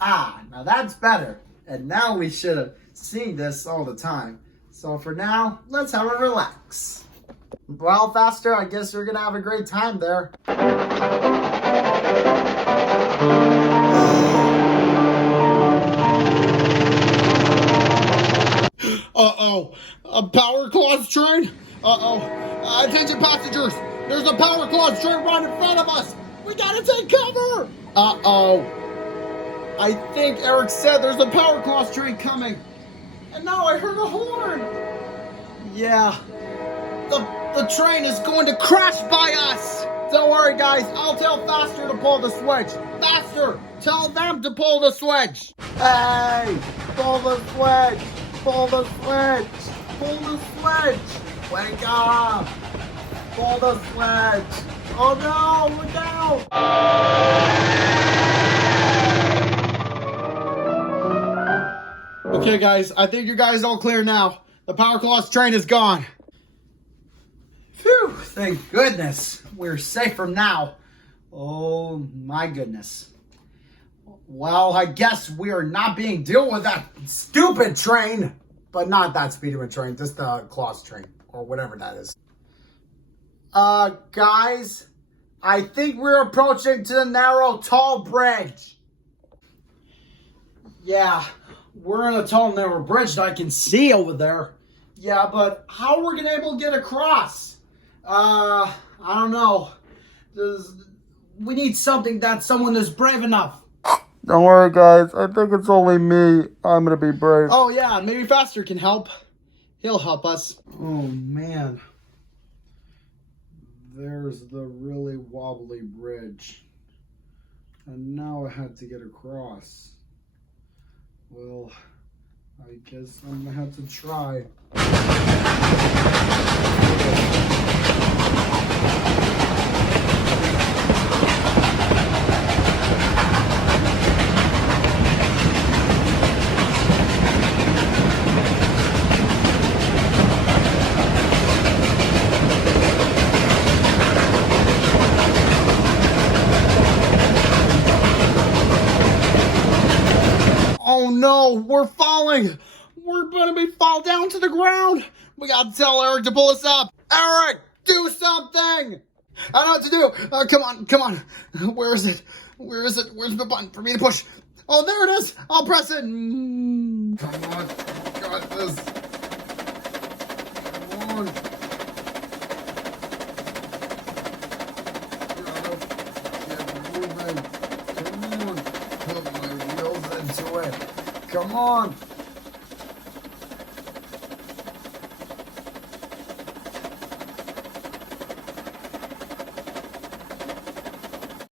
Ah, now that's better. And now we should have seen this all the time. So for now, let's have a relax. Well, Faster, I guess you're gonna have a great time there. Uh-oh, a power clause train? Uh-oh, attention passengers, there's a power clause train right in front of us. We gotta take cover. Uh-oh, I think Eric said there's a power clause train coming. And now I heard a horn. Yeah, the train is going to crash by us. Don't worry, guys, I'll tell Faster to pull the switch. Faster, tell them to pull the switch. Hey, pull the switch. Pull the switch! Pull the switch! Wake up! Pull the switch! Oh no! Look out! Okay, guys, I think you guys all clear now. The power clause train is gone. Phew! Thank goodness we're safe from now. Oh my goodness. Well, I guess we are not being dealt with that stupid train. But not that speeding train, just the clause train. Or whatever that is. Guys. I think we're approaching to the narrow, tall bridge. Yeah, we're in a tall, narrow bridge that I can see over there. Yeah, but how are we going to be able to get across? I don't know. We need something that someone is brave enough. Don't worry, guys. I think it's only me. I'm gonna be brave. Oh, yeah. Maybe Faster can help. He'll help us. Oh, man. There's the really wobbly bridge. And now I have to get across. Well, I guess I'm gonna have to try. Oh no, we're falling. We're gonna fall down to the ground. We gotta tell Eric to pull us up. Eric, do something. I don't know what to do. Come on. Where is it? Where's the button for me to push? Oh, there it is. I'll press it. Come on, got this. Come on. Gotta get moving. Come on, put my wheels into it. Come on.